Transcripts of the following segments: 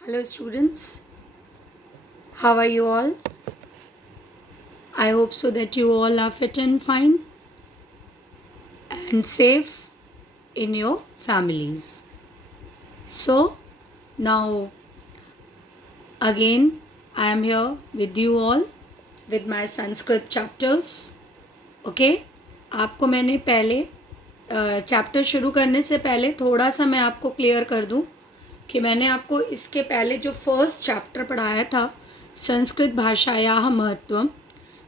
Hello students, how are you all? I hope so that you all are fit and fine and safe in your families. So now again I am here with you all with my Sanskrit chapters. Okay, आपको मैंने पहले chapter शुरू करने से पहले थोड़ा सा मैं आपको क्लियर कर दूं कि मैंने आपको इसके पहले जो फर्स्ट चैप्टर पढ़ाया था संस्कृत भाषायाः महत्वम,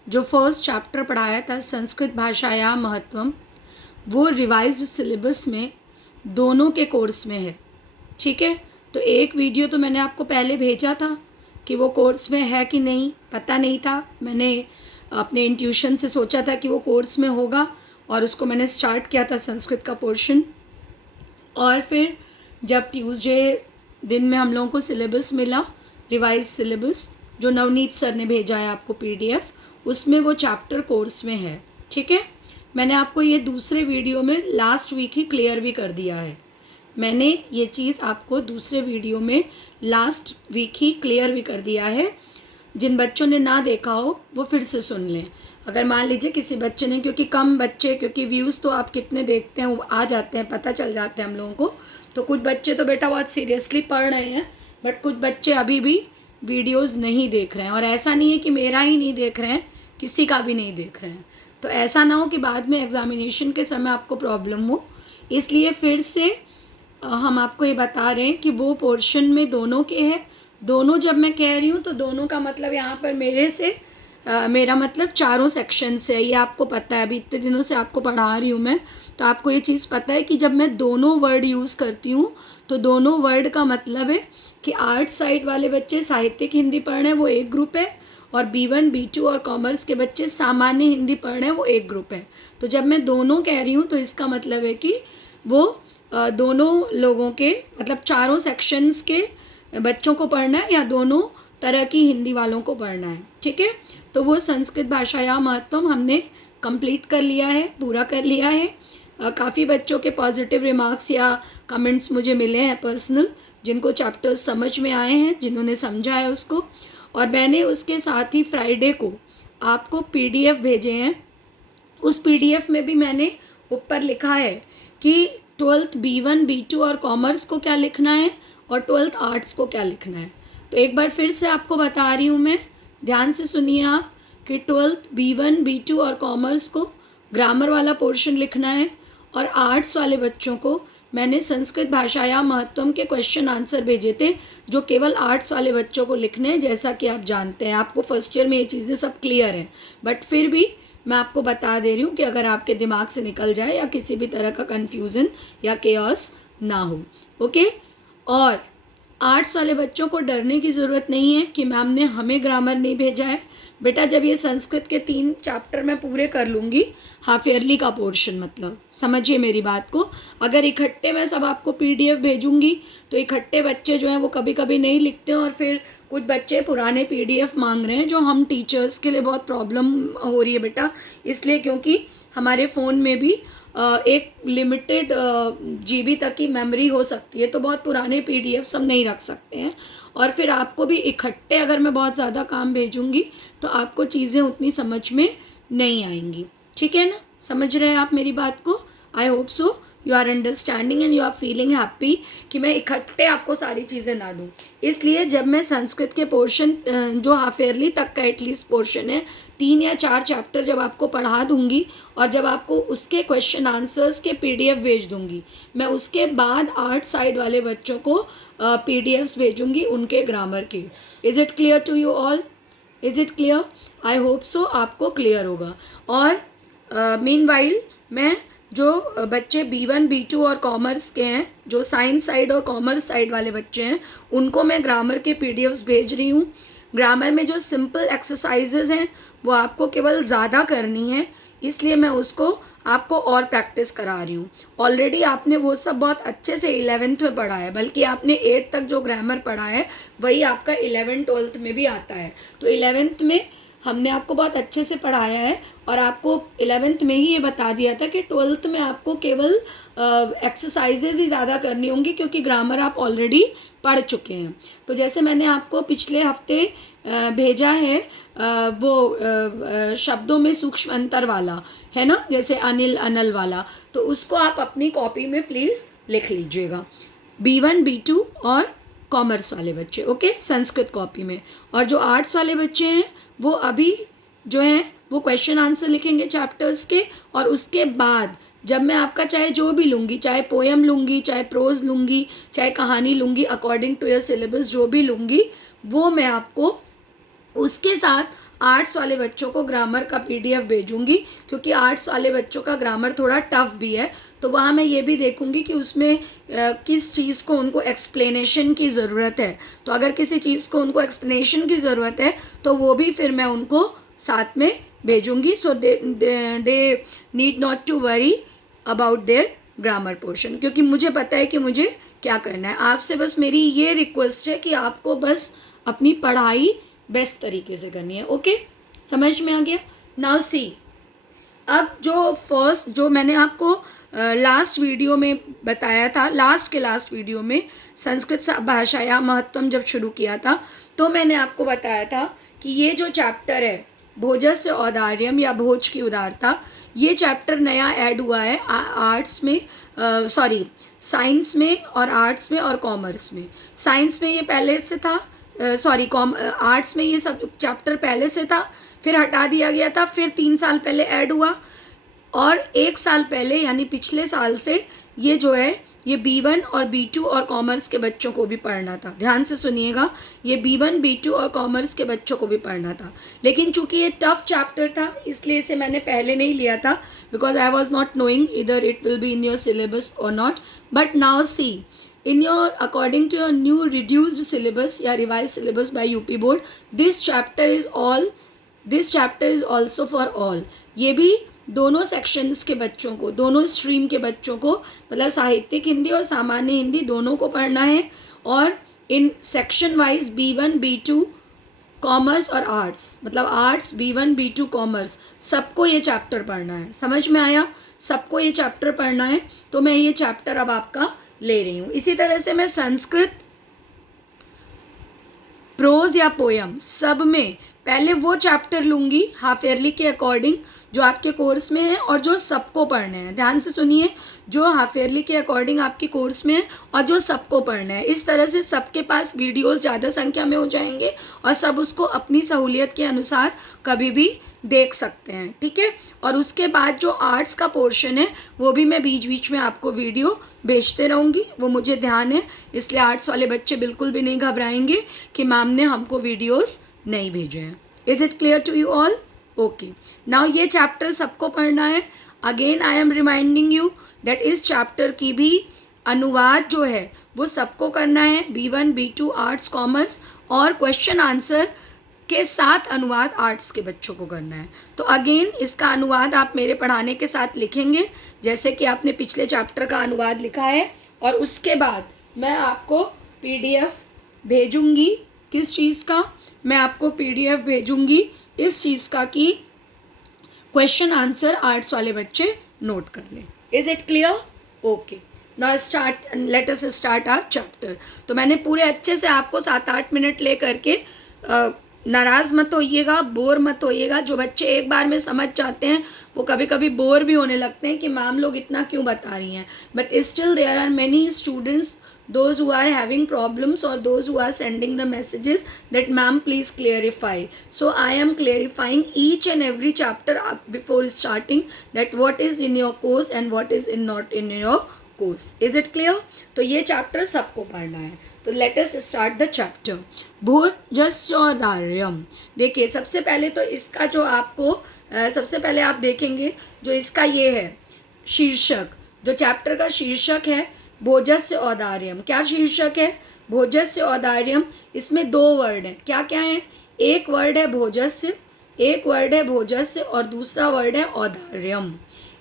जो फर्स्ट चैप्टर पढ़ाया था संस्कृत भाषायाः महत्वम, वो रिवाइज्ड सिलेबस में दोनों के कोर्स में है। ठीक है, तो एक वीडियो तो मैंने आपको पहले भेजा था कि वो कोर्स में है कि नहीं, पता नहीं था। मैंने अपने इंट्यूशन से सोचा था कि वो कोर्स में होगा और उसको मैंने स्टार्ट किया था संस्कृत का पोर्शन। और फिर जब ट्यूसडे दिन में हम लोगों को सिलेबस मिला, रिवाइज सिलेबस जो नवनीत सर ने भेजा है आपको पीडीएफ, उसमें वो चैप्टर कोर्स में है। ठीक है, मैंने आपको ये दूसरे वीडियो में लास्ट वीक ही क्लियर भी कर दिया है। मैंने ये चीज़ आपको दूसरे वीडियो में लास्ट वीक ही क्लियर भी कर दिया है। जिन बच्चों ने ना देखा हो वो फिर से सुन लें। अगर मान लीजिए किसी बच्चे ने, क्योंकि कम बच्चे, क्योंकि व्यूज़ तो आप कितने देखते हैं वो आ जाते हैं, पता चल जाते हैं हम लोगों को, तो कुछ बच्चे तो बेटा बहुत सीरियसली पढ़ रहे हैं, बट कुछ बच्चे अभी भी वीडियोज़ नहीं देख रहे हैं। और ऐसा नहीं है कि मेरा ही नहीं देख रहे हैं, किसी का भी नहीं देख रहे हैं। तो ऐसा ना हो कि बाद में एग्जामिनेशन के समय आपको प्रॉब्लम हो, इसलिए फिर से हम आपको ये बता रहे हैं कि वो पोर्शन में दोनों के हैं। दोनों जब मैं कह रही हूँ तो दोनों का मतलब यहाँ पर मेरा मतलब चारों सेक्शन से है। ये आपको पता है, अभी इतने दिनों से आपको पढ़ा रही हूँ मैं, तो आपको ये चीज़ पता है कि जब मैं दोनों वर्ड यूज़ करती हूँ तो दोनों वर्ड का मतलब है कि आर्ट साइड वाले बच्चे साहित्यिक हिंदी पढ़ रहे हैं वो एक ग्रुप है, और B1 B2 और कॉमर्स के बच्चे सामान्य हिंदी पढ़ रहे हैं वो एक ग्रुप है। तो जब मैं दोनों कह रही हूँ तो इसका मतलब है कि वो दोनों लोगों के मतलब चारों सेक्शंस के बच्चों को पढ़ना है या दोनों तरह की हिंदी वालों को पढ़ना है। ठीक है, तो वो संस्कृत भाषायाः महत्वम हमने कंप्लीट कर लिया है, पूरा कर लिया है। काफ़ी बच्चों के पॉजिटिव रिमार्क्स या कमेंट्स मुझे मिले हैं पर्सनल, जिनको चैप्टर्स समझ में आए हैं, जिन्होंने समझा है उसको। और मैंने उसके साथ ही फ्राइडे को आपको पीडीएफ भेजे हैं। उस पीडीएफ में भी मैंने ऊपर लिखा है कि 12th B1 B2 और कॉमर्स को क्या लिखना है और 12th आर्ट्स को क्या लिखना है। तो एक बार फिर से आपको बता रही हूँ मैं, ध्यान से सुनिए आप, कि 12th B1 B2 और कॉमर्स को ग्रामर वाला पोर्शन लिखना है, और आर्ट्स वाले बच्चों को मैंने संस्कृत भाषायाः महत्वम के क्वेश्चन आंसर भेजे थे जो केवल आर्ट्स वाले बच्चों को लिखने हैं। जैसा कि आप जानते हैं, आपको फर्स्ट ईयर में ये चीज़ें सब क्लियर हैं, बट फिर भी मैं आपको बता दे रही हूँ कि अगर आपके दिमाग से निकल जाए या किसी भी तरह का कन्फ्यूज़न या केओस ना हो। ओके, और आर्ट्स वाले बच्चों को डरने की ज़रूरत नहीं है कि मैम ने हमें ग्रामर नहीं भेजा है। बेटा जब ये संस्कृत के 3 चैप्टर मैं पूरे कर लूँगी, हाफ ईयरली का पोर्शन, मतलब समझिए मेरी बात को, अगर इकट्ठे मैं सब आपको पीडीएफ भेजूँगी तो इकट्ठे बच्चे जो हैं वो कभी कभी नहीं लिखते हैं, और फिर कुछ बच्चे पुराने पीडीएफ मांग रहे हैं, जो हम टीचर्स के लिए बहुत प्रॉब्लम हो रही है बेटा। इसलिए क्योंकि हमारे फ़ोन में भी एक लिमिटेड जीबी तक की मेमोरी हो सकती है, तो बहुत पुराने पीडीएफ हम नहीं रख सकते हैं। और फिर आपको भी इकट्ठे अगर मैं बहुत ज़्यादा काम भेजूँगी तो आपको चीज़ें उतनी समझ में नहीं आएंगी। ठीक है ना, समझ रहे हैं आप मेरी बात को? I hope so you are understanding and you are feeling happy कि मैं इकट्ठे आपको सारी चीज़ें ना दूँ। इसलिए जब मैं संस्कृत के पोर्शन जो हाफ ईयरली तक का एटलीस्ट पोर्शन है, 3 या 4 चैप्टर जब आपको पढ़ा दूंगी और जब आपको उसके क्वेश्चन आंसर्स के पीडीएफ भेज दूंगी, मैं उसके बाद आर्ट साइड वाले बच्चों को पीडीएफ्स भेजूंगी उनके ग्रामर के। Is it clear to you all? Is it clear? I hope so आपको क्लियर होगा। और मीनवाइल मैं जो बच्चे B1 B2 और कॉमर्स के हैं, जो साइंस साइड और कॉमर्स साइड वाले बच्चे हैं, उनको मैं ग्रामर के पीडीएफ्स भेज रही हूँ। ग्रामर में जो सिंपल एक्सरसाइजेज हैं वो आपको केवल ज़्यादा करनी है, इसलिए मैं उसको आपको और प्रैक्टिस करा रही हूँ। ऑलरेडी आपने वो सब बहुत अच्छे से 11th में पढ़ा है, बल्कि आपने 8th तक जो ग्रामर पढ़ा है वही आपका 11th 12th में भी आता है। तो 11th में हमने आपको बहुत अच्छे से पढ़ाया है और आपको 11th में ही ये बता दिया था कि 12th में आपको केवल एक्सरसाइजेज ही ज़्यादा करनी होंगी, क्योंकि ग्रामर आप ऑलरेडी पढ़ चुके हैं। तो जैसे मैंने आपको पिछले हफ्ते भेजा है वो शब्दों में सूक्ष्म अंतर वाला है ना, जैसे अनिल अनल वाला, तो उसको आप अपनी कॉपी में प्लीज़ लिख लीजिएगा, B1 B2 और कॉमर्स वाले बच्चे, ओके, संस्कृत कॉपी में। और जो आर्ट्स वाले बच्चे हैं वो अभी जो हैं वो क्वेश्चन आंसर लिखेंगे चैप्टर्स के, और उसके बाद जब मैं आपका चाहे जो भी लूँगी, चाहे पोएम लूँगी, चाहे प्रोज लूँगी, चाहे कहानी लूँगी, अकॉर्डिंग टू योर सिलेबस जो भी लूँगी, वो मैं आपको उसके साथ आर्ट्स वाले बच्चों को ग्रामर का PDF भेजूंगी, क्योंकि आर्ट्स वाले बच्चों का ग्रामर थोड़ा टफ भी है। तो वहाँ मैं ये भी देखूंगी कि उसमें किस चीज़ को उनको एक्सप्लेनेशन की ज़रूरत है। तो अगर किसी चीज़ को उनको एक्सप्लेनेशन की ज़रूरत है तो वो भी फिर मैं उनको साथ में भेजूंगी। So they need not to worry about their grammar portion, क्योंकि मुझे पता है कि मुझे क्या करना है। आपसे बस मेरी ये रिक्वेस्ट है कि आपको बस अपनी पढ़ाई बेस्ट तरीके से करनी है, ओके, समझ में आ गया। नाउ सी, अब जो मैंने आपको लास्ट वीडियो में बताया था, लास्ट वीडियो में संस्कृत भाषाया महत्वम जब शुरू किया था, तो मैंने आपको बताया था कि ये जो चैप्टर है भोजस्य औदार्यम या भोज की उदारता, ये चैप्टर नया ऐड हुआ है आर्ट्स में, साइंस में और आर्ट्स में और कॉमर्स में। साइंस में ये पहले से था, आर्ट्स में ये सब चैप्टर पहले से था, फिर हटा दिया गया था, फिर 3 साल पहले ऐड हुआ, और 1 साल पहले यानी पिछले साल से ये जो है ये B1 और B2 और कॉमर्स के बच्चों को भी पढ़ना था। ध्यान से सुनिएगा, ये B1 B2 और कॉमर्स के बच्चों को भी पढ़ना था, लेकिन चूंकि ये टफ चैप्टर था इसलिए इसे मैंने पहले नहीं लिया था, because I was not knowing either it will be in your syllabus or not. But now see, according to your new reduced syllabus या revised syllabus by UP board, this chapter is also for all। ये भी दोनों sections के बच्चों को, दोनों stream के बच्चों को, मतलब साहित्यिक हिंदी और सामान्य हिंदी दोनों को पढ़ना है। और in section wise B1 B2 commerce और आर्ट्स, मतलब आर्ट्स B1 B2 कॉमर्स, सबको ये चैप्टर पढ़ना है। समझ में आया? सबको ये चैप्टर पढ़ना है, तो मैं ये चैप्टर अब आपका ले रही हूँ। इसी तरह से मैं संस्कृत प्रोज या पोयम सब में पहले वो चैप्टर लूँगी हाफ ईयरली के अकॉर्डिंग जो आपके कोर्स में है और जो सबको पढ़ने हैं। ध्यान से सुनिए, जो हाफ ईयरली के अकॉर्डिंग आपके कोर्स में है और जो सबको पढ़ना है। इस तरह से सबके पास वीडियोस ज़्यादा संख्या में हो जाएंगे और सब उसको अपनी सहूलियत के अनुसार कभी भी देख सकते हैं, ठीक है। और उसके बाद जो आर्ट्स का पोर्शन है वो भी मैं बीच बीच में आपको वीडियो भेजते रहूँगी, वो मुझे ध्यान है, इसलिए आर्ट्स वाले बच्चे बिल्कुल भी नहीं घबराएंगे कि मैम ने हमको वीडियोस नहीं भेजे हैं। Is it clear to you all? Okay, now ये चैप्टर सबको पढ़ना है। Again I am reminding you that इस चैप्टर की भी अनुवाद जो है वो सबको करना है, B1 B2 आर्ट्स कॉमर्स, और क्वेश्चन आंसर के साथ अनुवाद आर्ट्स के बच्चों को करना है। तो अगेन इसका अनुवाद आप मेरे पढ़ाने के साथ लिखेंगे, जैसे कि आपने पिछले चैप्टर का अनुवाद लिखा है, और उसके बाद मैं आपको PDF भेजूंगी। किस चीज़ का? मैं आपको PDF भेजूंगी इस चीज़ का कि क्वेश्चन आंसर आर्ट्स वाले बच्चे नोट कर लें। Is it clear? Okay, now start, let us start our chapter. तो मैंने पूरे अच्छे से आपको 7-8 मिनट ले करके, नाराज़ मत होइएगा, बोर मत होइएगा। जो बच्चे एक बार में समझ जाते हैं वो कभी कभी बोर भी होने लगते हैं कि मैम लोग इतना क्यों बता रही हैं, but still there are many students those who are having problems or those who are sending the messages that ma'am please clarify. So I am clarifying each and every chapter before starting that what is in your course and what is not in your course. Is it clear? तो ये chapter सबको पढ़ना है। तो let us start the chapter. भोजस्योदार्यम। देखिए, सबसे पहले तो इसका जो आपको सबसे पहले आप देखेंगे जो इसका ये है शीर्षक, जो चैप्टर का शीर्षक है भोजस्य औदार्यम। क्या शीर्षक है? भोजस्य औदार्यम। इसमें 2 वर्ड हैं। क्या क्या है? एक वर्ड है भोजस्य, एक वर्ड है भोजस्य और दूसरा वर्ड है औदार्यम।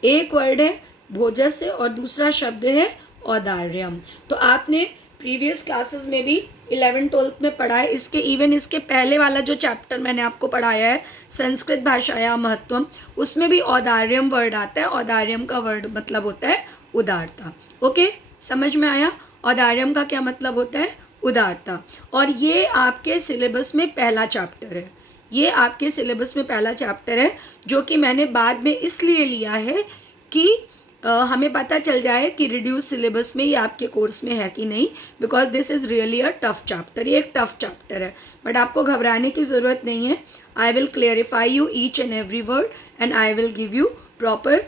एक वर्ड है भोजस्य और दूसरा शब्द है औदार्यम। तो आपने प्रीवियस क्लासेस में भी 11th-12th में पढ़ा है। इसके इवन इसके पहले वाला जो चैप्टर मैंने आपको पढ़ाया है संस्कृत भाषाया महत्वम, उसमें भी औदार्यम वर्ड आता है। औदार्यम का वर्ड मतलब होता है उदारता। ओके, समझ में आया? औदार्यम का क्या मतलब होता है? उदारता। और ये आपके सिलेबस में पहला चैप्टर है। ये आपके सिलेबस में पहला चैप्टर है जो कि मैंने बाद में इसलिए लिया है कि हमें पता चल जाए कि रिड्यूस सिलेबस में ये आपके कोर्स में है कि नहीं, because this is really a tough chapter. ये एक टफ चैप्टर है, बट आपको घबराने की ज़रूरत नहीं है। I will clarify you each and every word and I will give you proper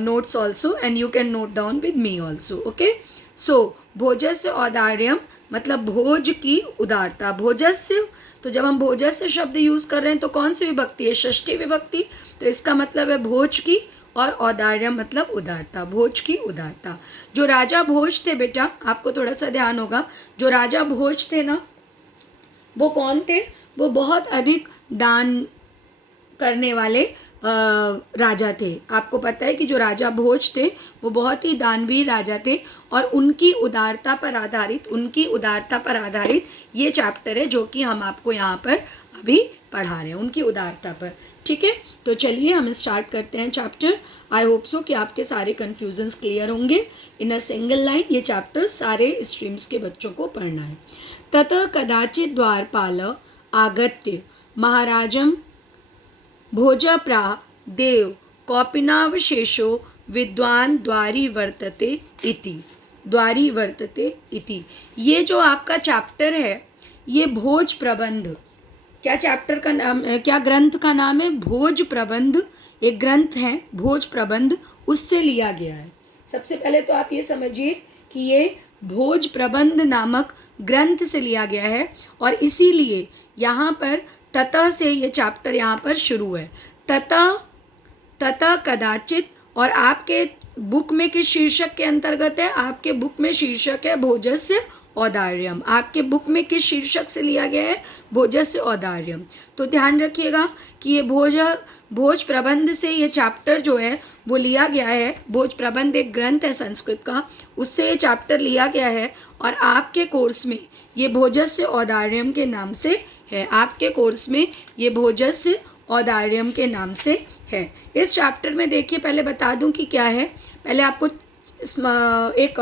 notes also and you can note down with me also. Okay, so भोजस्य औदार्यम मतलब भोज की उदारता। भोजस्य, तो जब हम भोजस्य शब्द यूज़ कर रहे हैं तो कौन सी विभक्ति है? षष्ठी विभक्ति। तो इसका मतलब है भोज की, और औदार्य मतलब उदारता, भोज की उदारता। जो राजा भोज थे बेटा, आपको थोड़ा सा ध्यान होगा, जो राजा भोज थे ना, वो कौन थे? वो बहुत अधिक दान करने वाले राजा थे। आपको पता है कि जो राजा भोज थे वो बहुत ही दानवीर राजा थे, और उनकी उदारता पर आधारित ये चैप्टर है जो कि हम आपको यहाँ पर अभी पढ़ा रहे हैं, उनकी उदारता पर। ठीक है, तो चलिए हम स्टार्ट करते हैं चैप्टर। आई होप सो कि आपके सारे कन्फ्यूजन्स क्लियर होंगे। इन अ सिंगल लाइन ये चैप्टर सारे स्ट्रीम्स के बच्चों को पढ़ना है। ततः कदाचित द्वारपाल आगत्य महाराजम भोजप्राह देव कौपिनावशेषो विद्वान द्वारी वर्तते इति। ये जो आपका चैप्टर है ये भोज प्रबंध, क्या चैप्टर का नाम, क्या ग्रंथ का नाम है? भोज प्रबंध। एक ग्रंथ है भोज प्रबंध, उससे लिया गया है। सबसे पहले तो आप ये समझिए कि ये भोज प्रबंध नामक ग्रंथ से लिया गया है, और इसीलिए यहाँ पर ततः से ये चैप्टर यहाँ पर शुरू है। ततः कदाचित, और आपके बुक में किस शीर्षक के अंतर्गत है? आपके बुक में शीर्षक है भोजस्य औदार्यम। आपके बुक में किस शीर्षक से लिया गया है? भोजस्य औदार्यम। तो ध्यान रखिएगा कि ये भोज प्रबंध से ये चैप्टर जो है वो लिया गया है। भोज प्रबंध एक ग्रंथ है संस्कृत का, उससे ये चैप्टर लिया गया है, और आपके कोर्स में ये भोजस्य औदार्यम के नाम से है। आपके कोर्स में ये भोजस्य औदार्यम के नाम से है। इस चैप्टर में देखिए, पहले बता दूं कि क्या है। पहले आपको एक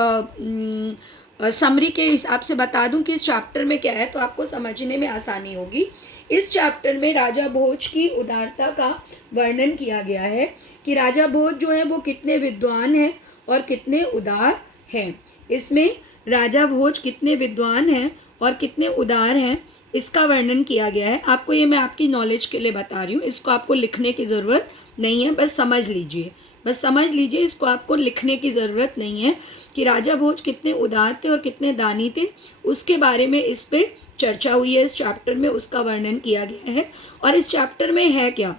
समरी के हिसाब से बता दूं कि इस चैप्टर में क्या है, तो आपको समझने में आसानी होगी। इस चैप्टर में राजा भोज की उदारता का वर्णन किया गया है कि राजा भोज जो है वो कितने विद्वान हैं और कितने उदार हैं। इसमें राजा भोज कितने विद्वान हैं और कितने उदार हैं, इसका वर्णन किया गया है। आपको ये मैं आपकी नॉलेज के लिए बता रही हूँ, इसको आपको लिखने की ज़रूरत नहीं है, बस समझ लीजिए, इसको आपको लिखने की ज़रूरत नहीं है कि राजा भोज कितने उदार थे और कितने दानी थे। उसके बारे में इस पे चर्चा हुई है, इस चैप्टर में उसका वर्णन किया गया है। और इस चैप्टर में है क्या?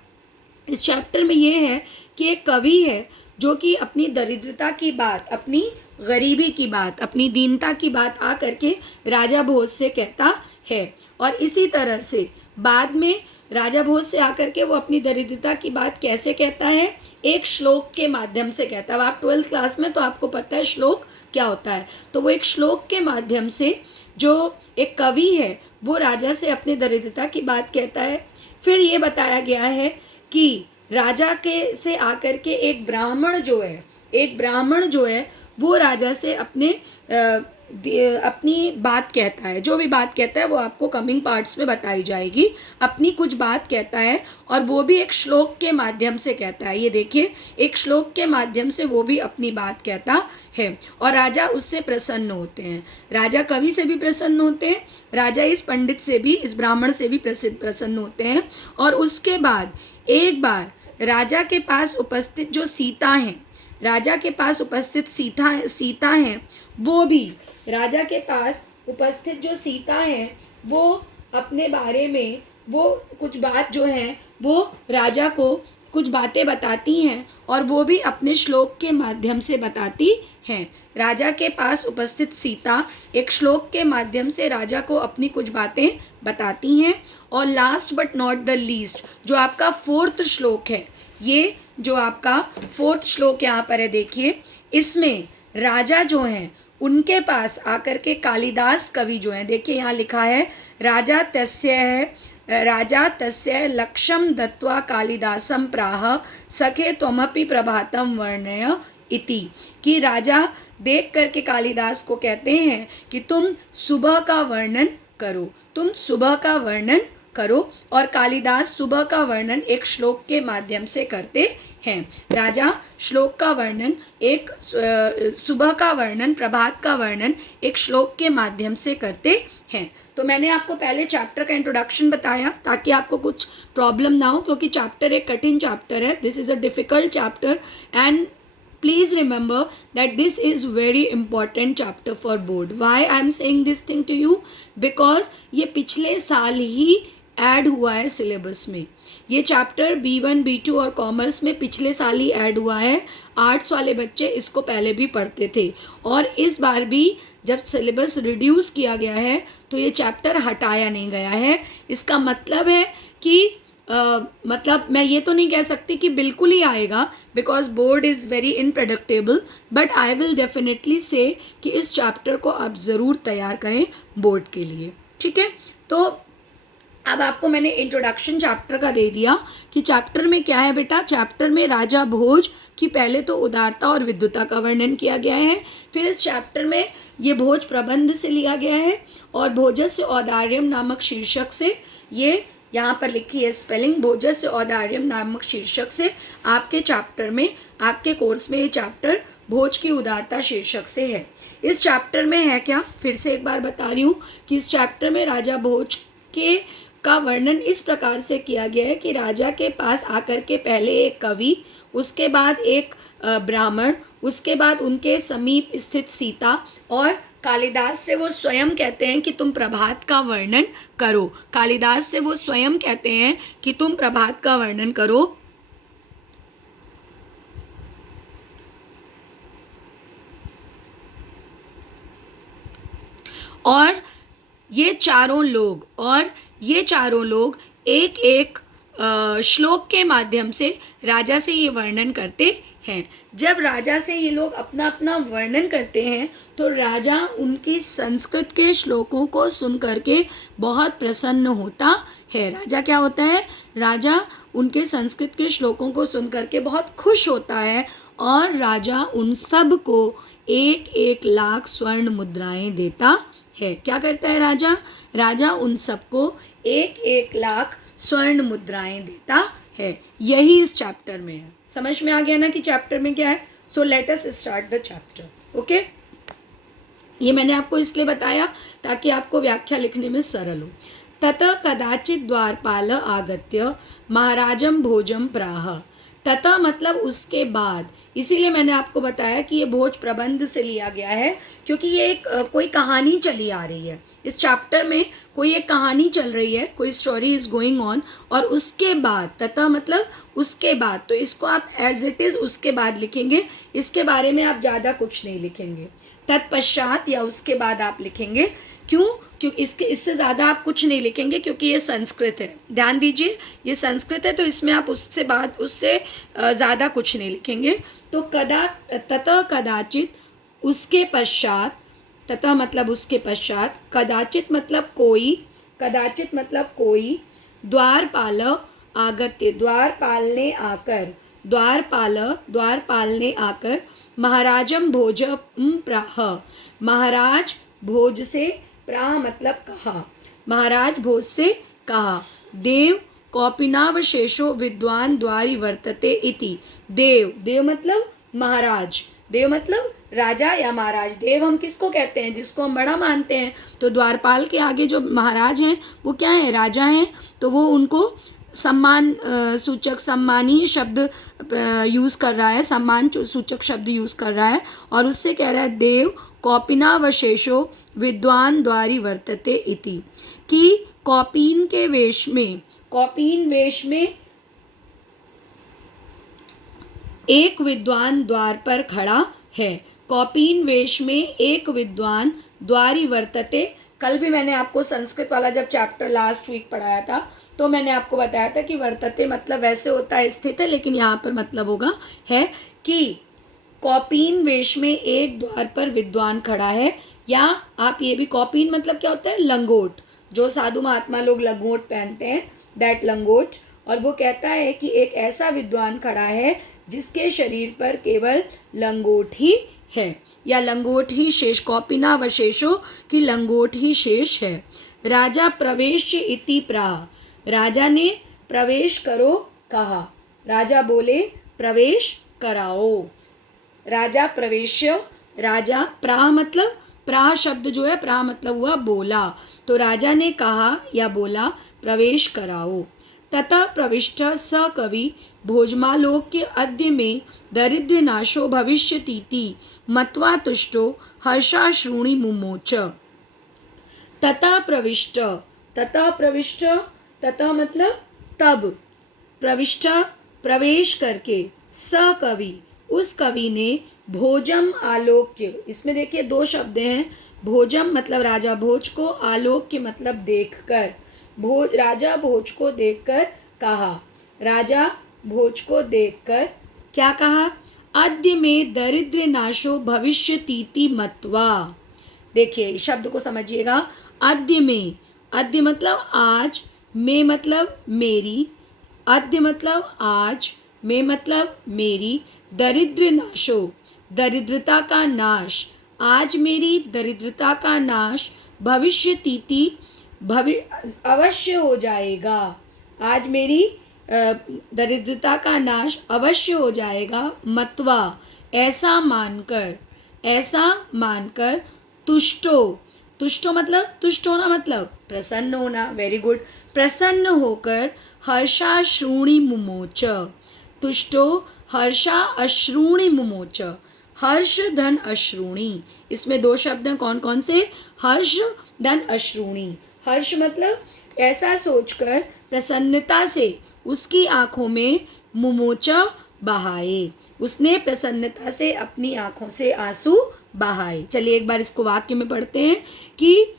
इस चैप्टर में ये है कि एक कवि है जो कि अपनी दरिद्रता की बात, अपनी गरीबी की बात, अपनी दीनता की बात आ करके राजा भोज से कहता है, और इसी तरह से बाद में राजा भोज से आकर के वो अपनी दरिद्रता की बात कैसे कहता है? एक श्लोक के माध्यम से कहता है। आप 12th क्लास में तो आपको पता है श्लोक क्या होता है, तो वो एक श्लोक के माध्यम से जो एक कवि है वो राजा से अपनी दरिद्रता की बात कहता है। फिर ये बताया गया है कि राजा के से आकर के एक ब्राह्मण जो है वो राजा से अपनी बात कहता है। जो भी बात कहता है वो आपको कमिंग पार्ट्स में बताई जाएगी। अपनी कुछ बात कहता है, और वो भी एक श्लोक के माध्यम से कहता है। ये देखिए, एक श्लोक के माध्यम से वो भी अपनी बात कहता है, और राजा उससे प्रसन्न होते हैं। राजा कवि से भी प्रसन्न होते हैं, राजा इस पंडित से भी, इस ब्राह्मण से भी प्रसन्न होते हैं। और उसके बाद एक बार राजा के पास उपस्थित जो सीता हैं, राजा के पास उपस्थित सीता हैं, वो भी राजा के पास उपस्थित जो सीता हैं वो अपने बारे में वो कुछ बात जो है वो राजा को कुछ बातें बताती हैं, और वो भी अपने श्लोक के माध्यम से बताती हैं। राजा के पास उपस्थित सीता एक श्लोक के माध्यम से राजा को अपनी कुछ बातें बताती हैं। और last but not the least, जो आपका 4th श्लोक है, ये जो आपका 4th श्लोक यहाँ पर है, देखिए, इसमें राजा जो हैं उनके पास आकर के कालिदास कवि जो हैं, देखिए यहाँ लिखा है राजा तस्य लक्ष्यम दत्वा कालिदासम प्राह सखे त्वमपि प्रभातम वर्णय इति, कि राजा देख करके कालिदास को कहते हैं कि तुम सुबह का वर्णन करो, तुम सुबह का वर्णन करो। और कालिदास सुबह का वर्णन एक श्लोक के माध्यम से करते हैं। राजा श्लोक का वर्णन, एक सुबह का वर्णन, प्रभात का वर्णन एक श्लोक के माध्यम से करते हैं। तो मैंने आपको पहले चैप्टर का इंट्रोडक्शन बताया ताकि आपको कुछ प्रॉब्लम ना हो, क्योंकि चैप्टर एक कठिन चैप्टर है। This is a difficult chapter and please remember that this is very important chapter for board. Why I am saying this thing to you? Because ये पिछले साल ही ऐड हुआ है सिलेबस में। ये चैप्टर B1 B2 और commerce में पिछले साल ही ऐड हुआ है। आर्ट्स वाले बच्चे इसको पहले भी पढ़ते थे और इस बार भी जब सिलेबस रिड्यूस किया गया है तो ये चैप्टर हटाया नहीं गया है। इसका मतलब है कि मतलब मैं ये तो नहीं कह सकती कि बिल्कुल ही आएगा, because board is very unpredictable, but I will definitely say कि इस चैप्टर को आप ज़रूर तैयार करें बोर्ड के लिए। ठीक है, तो अब आपको मैंने इंट्रोडक्शन चैप्टर का दे दिया कि चैप्टर में क्या है बेटा। चैप्टर में राजा भोज की पहले तो उदारता और विद्वता का वर्णन किया गया है। फिर इस चैप्टर में ये भोज प्रबंध से लिया गया है और भोजस्य औदार्यम नामक शीर्षक से, ये यहाँ पर लिखी है स्पेलिंग, भोजस्य औदार्यम नामक शीर्षक से आपके चैप्टर में, आपके कोर्स में ये चैप्टर भोज की उदारता शीर्षक से है। इस चैप्टर में है क्या, फिर से एक बार बता रही हूँ कि इस चैप्टर में राजा भोज के का वर्णन इस प्रकार से किया गया है कि राजा के पास आकर के पहले एक कवि, उसके बाद एक ब्राह्मण, उसके बाद उनके समीप स्थित सीता, और कालिदास से वो स्वयं कहते हैं कि तुम प्रभात का वर्णन करो। कालिदास से वो स्वयं कहते हैं कि तुम प्रभात का वर्णन करो। और ये चारों लोग एक एक श्लोक के माध्यम से राजा से ये वर्णन करते हैं। जब राजा से ये लोग अपना अपना वर्णन करते हैं तो राजा उनकी संस्कृत के श्लोकों को सुन करके बहुत प्रसन्न होता है। राजा क्या होता है, राजा उनके संस्कृत के श्लोकों को सुन करके बहुत खुश होता है और राजा उन सब को 1-1 लाख स्वर्ण मुद्राएं देता है। क्या करता है राजा, राजा उन सबको 1-1 लाख स्वर्ण मुद्राएं देता है। यही इस चैप्टर में है। समझ में आ गया ना कि चैप्टर में क्या है। So let us start the chapter. Okay, ये मैंने आपको इसलिए बताया ताकि आपको व्याख्या लिखने में सरल हो। ततः कदाचित द्वारपाल आगत्य महाराजम भोजम प्राह। ततः मतलब उसके बाद, इसीलिए मैंने आपको बताया कि ये भोज प्रबंध से लिया गया है, क्योंकि ये एक कोई कहानी चली आ रही है। इस चैप्टर में कोई एक कहानी चल रही है, कोई स्टोरी इज़ गोइंग ऑन, और उसके बाद, ततः मतलब उसके बाद, तो इसको आप एज इट इज़ उसके बाद लिखेंगे। इसके बारे में आप ज़्यादा कुछ नहीं लिखेंगे। तत्पश्चात या उसके बाद आप लिखेंगे। क्यों, क्योंकि इससे ज़्यादा आप कुछ नहीं लिखेंगे, क्योंकि ये संस्कृत है। ध्यान दीजिए, ये संस्कृत है, तो इसमें आप उससे ज़्यादा कुछ नहीं लिखेंगे। तो ततः कदाचित, उसके पश्चात, ततः मतलब उसके पश्चात, कदाचित मतलब कोई, कदाचित मतलब कोई, द्वारपाल आगत्य, द्वारपाल ने आकर, महाराजम भोजम प्राह, महाराज भोज से, प्राह मतलब कहा, महाराज भोज से कहा, देव कौपिनावशेषो विद्वान द्वारि वर्तते इति। देव मतलब महाराज, देव मतलब राजा या महाराज। देव हम किसको कहते हैं, जिसको हम बड़ा मानते हैं। तो द्वारपाल के आगे जो महाराज हैं वो क्या है, राजा हैं। तो वो उनको सम्मान सूचक, सम्मानीय शब्द यूज़ कर रहा है, सम्मान सूचक शब्द यूज़ कर रहा है, और उससे कह रहा है देव कौपिनावशेषो विद्वान द्वारि वर्तते इति, कि कौपीन वेश में एक विद्वान द्वार पर खड़ा है। कौपीन वेश में एक विद्वान द्वारि वर्तते। कल भी मैंने आपको संस्कृत वाला जब चैप्टर लास्ट वीक पढ़ाया था तो मैंने आपको बताया था कि वर्तते मतलब वैसे होता है स्थित है, लेकिन यहाँ पर मतलब होगा है कि कौपीन वेश में एक द्वार पर विद्वान खड़ा है, या आप ये भी, कौपीन मतलब क्या होता है, लंगोट, जो साधु महात्मा लोग लंगोट पहनते हैं, दैट लंगोट। और वो कहता है कि एक ऐसा विद्वान खड़ा है जिसके शरीर पर केवल लंगोट ही है, या लंगोट ही शेष, कौपीनावशेषो की लंगोट ही शेष है। राजा प्रवेश्य इति प्राह, राजा ने प्रवेश करो कहा, राजा बोले प्रवेश कराओ। राजा प्रवेश्य, राजा, प्राह मतलब, प्राह शब्द जो है, प्राह मतलब हुआ बोला, तो राजा ने कहा या बोला प्रवेश कराओ। ततः प्रविष्ट स कवि भोजमालोक्य अद्य में दरिद्र नाशो भविष्यतीति मत्वा तुष्टो हर्षाश्रूणि मुमोच। ततः प्रविष्ट, ततः प्रविष्ट, ततः मतलब तब, प्रविष्ट प्रवेश करके, स कवि उस कवि ने, भोजम आलोक्य, इसमें देखिए दो शब्द हैं, भोजम मतलब राजा भोज को, आलोक्य मतलब देखकर, भोज, राजा भोज को देखकर कहा, राजा भोज को देखकर क्या कहा, अद्य में दरिद्र नाशो भविष्यतीति मत्वा। देखिए शब्द को समझिएगा, अद्य में, अद्य मतलब आज, में मतलब मेरी, अद्य मतलब आज, में मतलब मेरी, दरिद्र नाशो दरिद्रता का नाश, आज मेरी दरिद्रता का नाश, भविष्यतीति अवश्य हो जाएगा, आज मेरी दरिद्रता का नाश अवश्य हो जाएगा, मत्वा ऐसा मानकर, ऐसा मानकर, तुष्टो, तुष्टो मतलब, तुष्ट होना मतलब प्रसन्न होना, वेरी गुड, प्रसन्न होकर, हर्षाश्रूणि मुमोच, तुष्टो हर्षा अश्रूणि मुमोच, हर्ष धन अश्रूणि, इसमें दो शब्द हैं, कौन कौन से, हर्ष धन अश्रूणि। हर्ष मतलब ऐसा सोचकर, प्रसन्नता से उसकी आंखों में, मुमोच बहाए, उसने प्रसन्नता से अपनी आंखों से आंसू बहाए। चलिए एक बार इसको वाक्य में पढ़ते हैं कि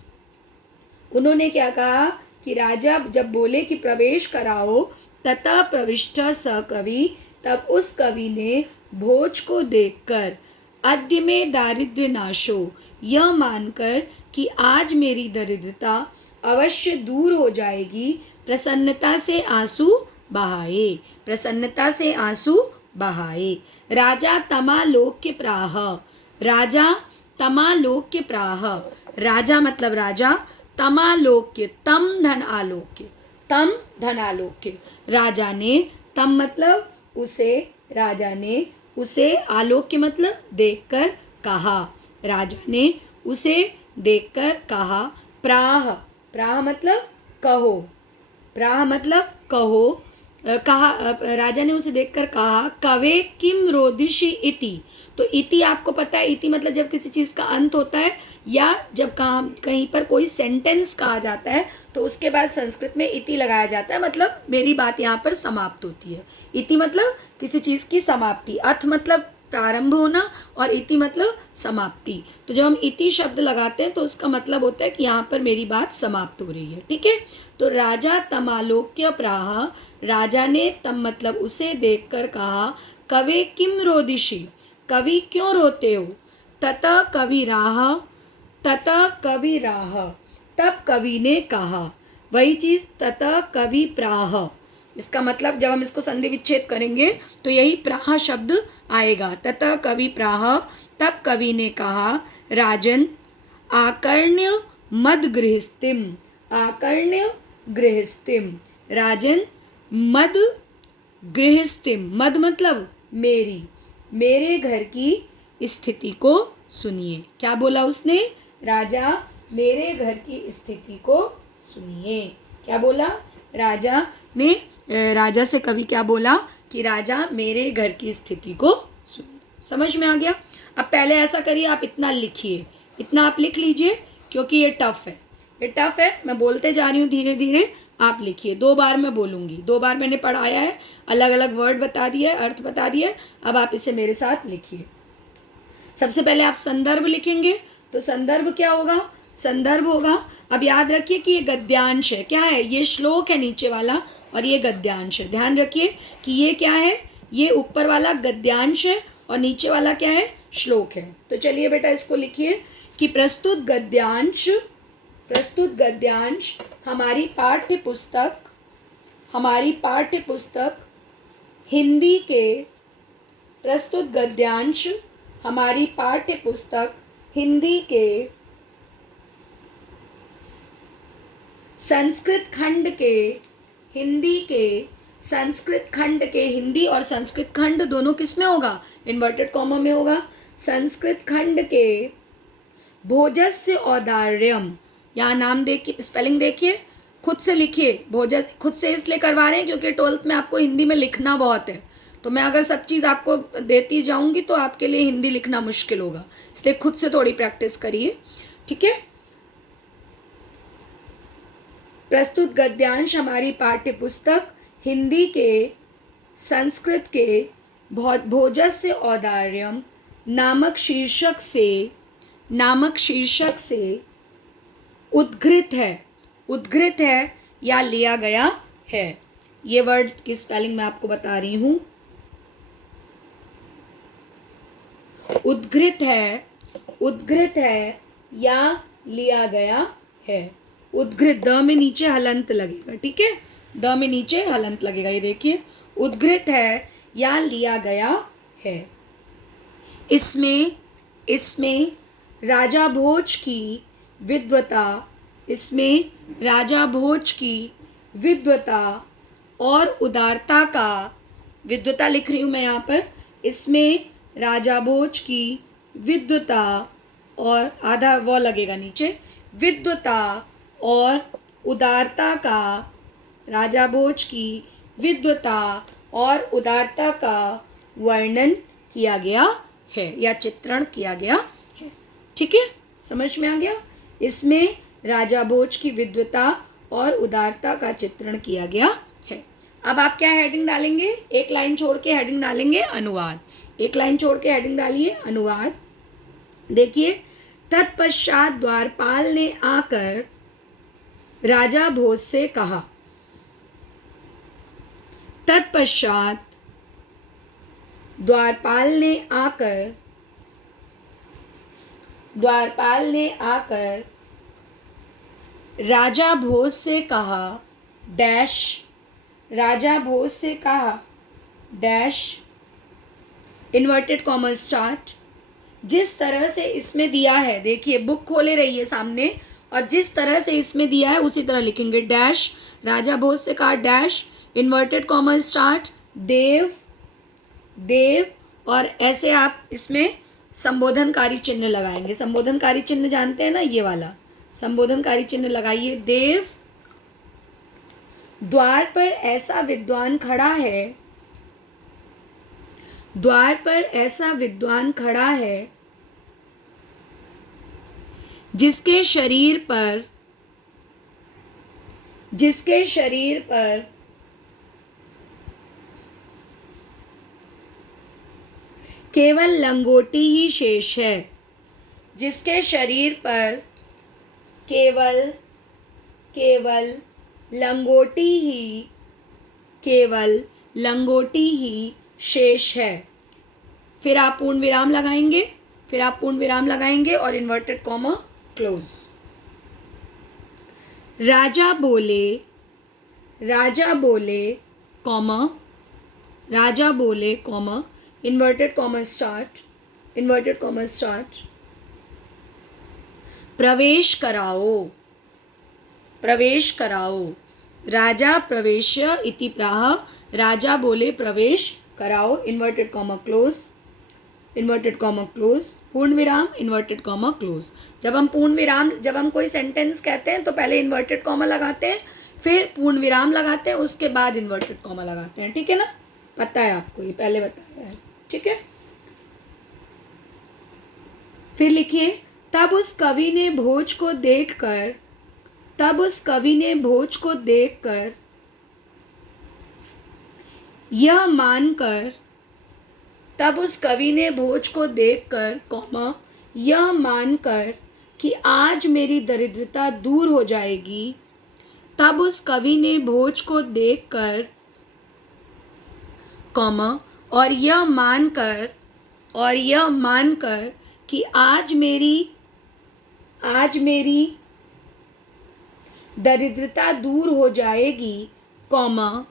उन्होंने क्या कहा कि राजा जब बोले कि प्रवेश कराओ, ततः प्रविष्ट स कवि, तब उस कवि ने भोज को देखकर, अद्य में दारिद्र्य नाशो, यह मानकर कि आज मेरी दरिद्रता अवश्य दूर हो जाएगी, प्रसन्नता से आंसू बहाए, प्रसन्नता से आंसू बहाए। राजा तमालोक्य प्राह, राजा तमालोक्य प्राह, राजा मतलब राजा, तमालोक्य तम धन आलोक्य, तम धन आलोक्य, राजा ने, तम मतलब उसे, राजा ने उसे, आलोक्य मतलब देखकर कहा, राजा ने उसे देखकर कहा, प्राह, प्राह मतलब कहो, प्राह मतलब कहो, कहा, राजा ने उसे देखकर कहा, कवे किम रोदिषि इति, तो इति आपको पता है, इति मतलब जब किसी चीज़ का अंत होता है, या जब कहीं पर कोई सेंटेंस कहा जाता है तो उसके बाद संस्कृत में इति लगाया जाता है, मतलब मेरी बात यहाँ पर समाप्त होती है। इति मतलब किसी चीज़ की समाप्ति, अथ मतलब प्रारंभ होना, और इति मतलब समाप्ति। तो जब हम इति शब्द लगाते हैं तो उसका मतलब होता है कि यहाँ पर मेरी बात समाप्त हो रही है, ठीक है। तो राजा तमालोक्य प्राह, राजा ने तम मतलब उसे देखकर कहा, कवे किम रोदिषि, कवि क्यों रोते हो, ततः कवि राह, ततः कवि राह, तब कवि ने कहा, वही चीज़, ततः कवि प्राह, इसका मतलब जब हम इसको संधि विच्छेद करेंगे तो यही प्राह शब्द आएगा, ततः कवि प्राह, तब कवि ने कहा, राजन आकर्ण्य मद गृहस्थिम, आकर्ण्य गृहस्थिम, राजन मद गृहस्थिम, मद मतलब मेरी, मेरे घर की स्थिति को सुनिए। क्या बोला उसने, राजा मेरे घर की स्थिति को सुनिए, क्या बोला, राजा ने, राजा से कवि क्या बोला कि राजा मेरे घर की स्थिति को सुनिए। समझ में आ गया। अब पहले ऐसा करिए, आप इतना लिखिए, इतना आप लिख लीजिए, क्योंकि ये टफ है, ये टफ है, मैं बोलते जा रही हूँ धीरे धीरे, आप लिखिए। 2 बार मैं बोलूँगी, 2 बार मैंने पढ़ाया है, अलग अलग वर्ड बता दिए, अर्थ बता दिए, अब आप इसे मेरे साथ लिखिए। सबसे पहले आप संदर्भ लिखेंगे, तो संदर्भ क्या होगा, संदर्भ होगा, अब याद रखिए कि ये गद्यांश है, क्या है, ये श्लोक है नीचे वाला और ये गद्यांश है। ध्यान रखिए कि ये क्या है, ये ऊपर वाला गद्यांश है और नीचे वाला क्या है, श्लोक है। तो चलिए बेटा इसको लिखिए कि प्रस्तुत गद्यांश हमारी पाठ्य पुस्तक हिंदी के, प्रस्तुत गद्यांश हमारी पाठ्य पुस्तक हिंदी के संस्कृत खंड के, हिंदी और संस्कृत खंड दोनों किस में होगा, इन्वर्टेड कॉमा में होगा। संस्कृत खंड के भोजस्य औदार्यम, यहाँ नाम देखिए, स्पेलिंग देखिए, खुद से लिखिए। भोजस खुद से इसलिए करवा रहे हैं क्योंकि 12th में आपको हिंदी में लिखना बहुत है, तो मैं अगर सब चीज़ आपको देती जाऊंगी तो आपके लिए हिंदी लिखना मुश्किल होगा, इसलिए खुद से थोड़ी प्रैक्टिस करिए, ठीक है। प्रस्तुत गद्यांश हमारी पाठ्य पुस्तक हिंदी के संस्कृत के भोजस्य औदार्यम नामक शीर्षक से उद्घृत है या लिया गया है। ये वर्ड की स्पेलिंग मैं आपको बता रही हूँ। उद्घृत है या लिया गया है। उद्घृत, द में नीचे हलंत लगेगा, ठीक है, द में नीचे हलंत लगेगा, ये देखिए, उद्घृत है या लिया गया है। इसमें राजा भोज की विद्वता और उदारता का, विद्वता लिख रही हूँ मैं यहाँ पर, इसमें राजा भोज की विद्वता और आधा वो लगेगा नीचे, विद्वता और उदारता का, राजा भोज की विद्वता और उदारता का वर्णन किया गया है या चित्रण किया गया है, ठीक है, समझ में आ गया। इसमें राजा भोज की विद्वता और उदारता का चित्रण किया गया है। अब आप क्या हेडिंग डालेंगे, एक लाइन छोड़ के हेडिंग डालेंगे अनुवाद, एक लाइन छोड़ के हेडिंग डालिए अनुवाद। देखिए, तत्पश्चात द्वारपाल ने आकर राजा भोज से कहा, तत्पश्चात द्वारपाल ने आकर राजा भोज से कहा डैश, राजा भोज से कहा डैश, इन्वर्टेड कॉमा स्टार्ट, जिस तरह से इसमें दिया है, देखिए बुक खोले रहिए सामने, और जिस तरह से इसमें दिया है उसी तरह लिखेंगे, डैश, राजा भोज से कहा डैश, इन्वर्टेड कॉमा स्टार्ट, देव, और ऐसे आप इसमें संबोधनकारी चिन्ह लगाएंगे। संबोधनकारी चिन्ह जानते हैं ना, ये वाला संबोधनकारी चिन्ह लगाइए। देव, द्वार पर ऐसा विद्वान खड़ा है जिसके शरीर पर केवल लंगोटी ही शेष है, जिसके शरीर पर केवल लंगोटी ही शेष है। फिर आप पूर्ण विराम लगाएंगे, और इन्वर्टेड कॉमा क्लोज। राजा बोले कॉमा, इन्वर्टेड कॉमा स्टार्ट, प्रवेश कराओ, राजा प्रवेश्य इति प्राह, राजा बोले प्रवेश कराओ, इन्वर्टेड कॉमा क्लोज, पूर्ण विराम, इन्वर्टेड कॉमा क्लोज। जब हम कोई सेंटेंस कहते हैं तो पहले इन्वर्टेड कॉमा लगाते हैं, फिर पूर्ण विराम लगाते हैं, उसके बाद इन्वर्टेड कॉमा लगाते हैं, ठीक है ना, पता है आपको, ये पहले बताया है, ठीक है। फिर लिखिए, तब उस कवि ने भोज को देखकर यह मानकर कि आज मेरी दरिद्रता दूर हो जाएगी, तब उस कवि ने भोज को देखकर, और यह मानकर और यह मानकर कि आज मेरी दरिद्रता दूर हो जाएगी, कॉमा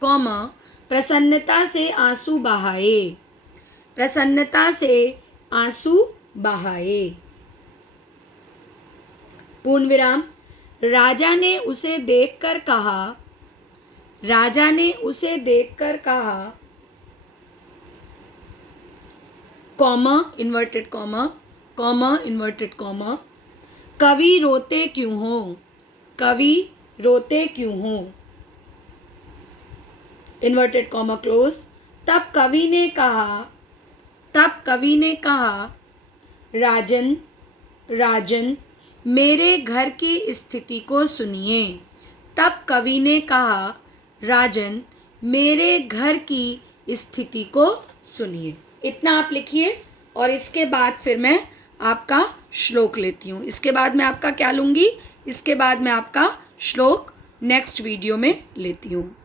कॉमा प्रसन्नता से आंसू बहाए, प्रसन्नता से आंसू बहाए। पूर्ण विराम। राजा ने उसे देखकर कहा, राजा ने उसे देखकर कहा, comma inverted comma, comma inverted comma, कवि रोते क्यों हो, कवि रोते क्यों हो, इन्वर्टेड कॉमा क्लोज। तब कवि ने कहा, राजन राजन मेरे घर की स्थिति को सुनिए। तब कवि ने कहा, राजन मेरे घर की स्थिति को सुनिए। इतना आप लिखिए और इसके बाद फिर मैं आपका श्लोक लेती हूँ। इसके बाद मैं आपका क्या लूँगी, इसके बाद मैं आपका श्लोक नेक्स्ट वीडियो में लेती हूँ।